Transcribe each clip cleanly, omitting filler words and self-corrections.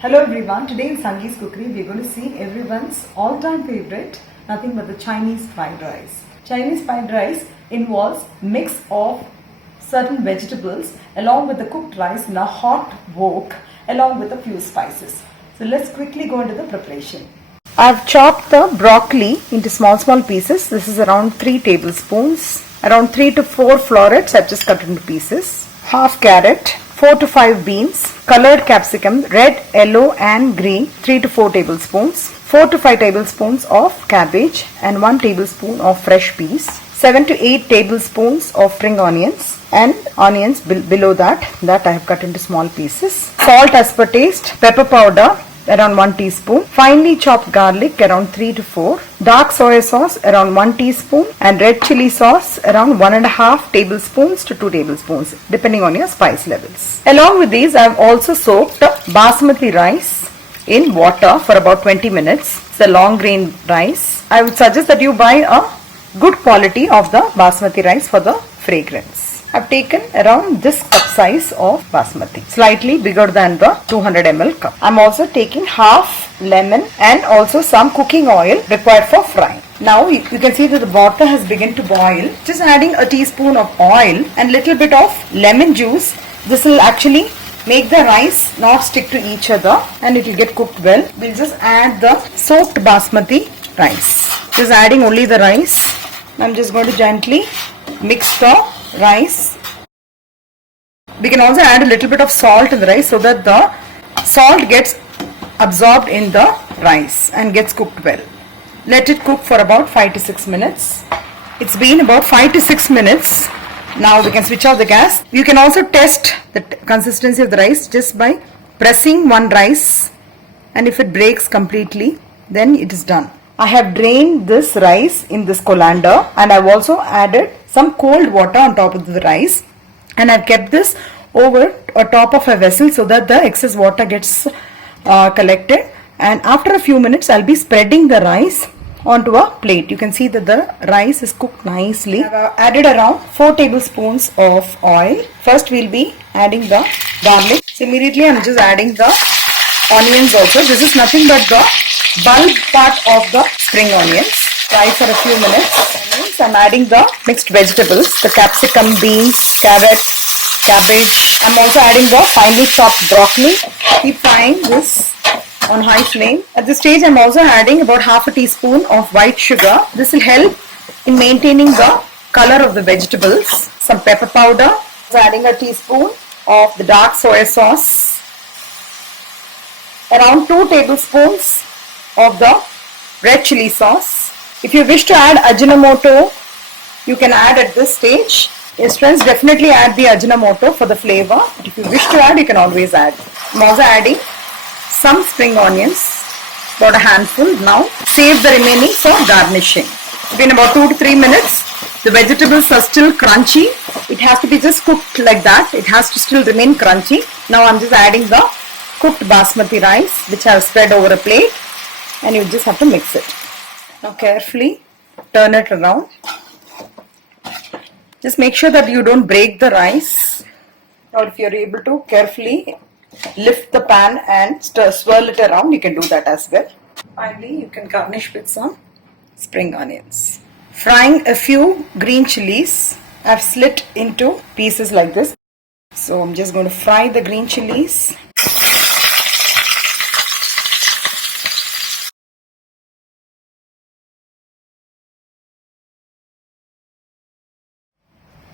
Hello everyone, today in Sangee's Cookery we are going to see everyone's all-time favorite, nothing but the Chinese fried rice. Chinese fried rice involves mix of certain vegetables along with the cooked rice in a hot wok along with a few spices. So let's quickly go into the preparation. I've chopped the broccoli into small pieces. This is around 3 tablespoons. Around 3 to 4 florets I've just cut into pieces. Half carrot, 4 to 5 beans, colored capsicum, red, yellow and green, 3 to 4 tablespoons, 4 to 5 tablespoons of cabbage and 1 tablespoon of fresh peas, 7 to 8 tablespoons of spring onions and onions below that I have cut into small pieces, salt as per taste, pepper powder around 1 teaspoon, finely chopped garlic around 3 to 4, dark soy sauce around 1 teaspoon and red chili sauce around 1.5 tablespoons to 2 tablespoons depending on your spice levels. Along with these I have also soaked basmati rice in water for about 20 minutes. It's a long grain rice. I would suggest that you buy a good quality of the basmati rice for the fragrance. I've taken around this cup size of basmati, slightly bigger than the 200 ml cup. I'm also taking half lemon and also some cooking oil required for frying. Now you can see that the water has begun to boil. Just adding a teaspoon of oil and little bit of lemon juice. This will actually make the rice not stick to each other and it will get cooked well. We'll just add the soaked basmati rice. Just adding only the rice. I'm just going to gently mix the rice. We can also add a little bit of salt in the rice so that the salt gets absorbed in the rice and gets cooked well. Let it cook for about 5 to 6 minutes. It's been about 5 to 6 minutes. Now we can switch off the gas. You can also test the consistency of the rice just by pressing one rice, and if it breaks completely then it is done. I have drained this rice in this colander and I've also added some cold water on top of the rice, and I've kept this over top of a vessel so that the excess water gets collected, and after a few minutes I'll be spreading the rice onto a plate. You can see that the rice is cooked nicely. I've added around 4 tablespoons of oil. First we'll be adding the garlic. So immediately I'm just adding the onions also. This is nothing but the bulb part of the spring onions. Fry for a few minutes. I'm adding the mixed vegetables, the capsicum, beans, carrot, cabbage. I'm also adding the finely chopped broccoli. Keep frying this on high flame. At this stage I'm also adding about half a teaspoon of white sugar. This will help in maintaining the color of the vegetables. Some pepper powder. I'm adding a teaspoon of the dark soy sauce. Around 2 tablespoons of the red chili sauce. If you wish to add Ajinomoto, you can add at this stage. Yes friends, definitely add the Ajinomoto for the flavor. If you wish to add, you can always add. I'm also adding some spring onions, about a handful. Now save the remaining for garnishing. It's been about 2 to 3 minutes. The vegetables are still crunchy. It has to be just cooked like that. It has to still remain crunchy. Now I'm just adding the cooked basmati rice which I have spread over a plate, and you just have to mix it. Now carefully turn it around. Just make sure that you don't break the rice, or if you're able to, carefully lift the pan and swirl it around. You can do that as well. Finally, you can garnish with some spring onions. Frying a few green chilies. I've slit into pieces like this. So I'm just going to fry the green chilies.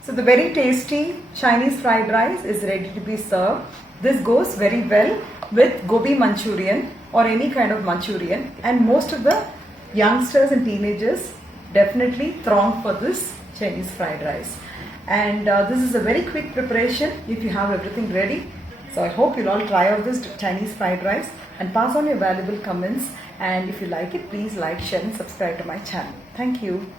So the very tasty Chinese fried rice is ready to be served. This goes very well with gobi Manchurian or any kind of Manchurian, and most of the youngsters and teenagers definitely throng for this Chinese fried rice. And this is a very quick preparation if you have everything ready. So I hope you'll all try out this Chinese fried rice and pass on your valuable comments, and if you like it, please like, share and subscribe to my channel. Thank you.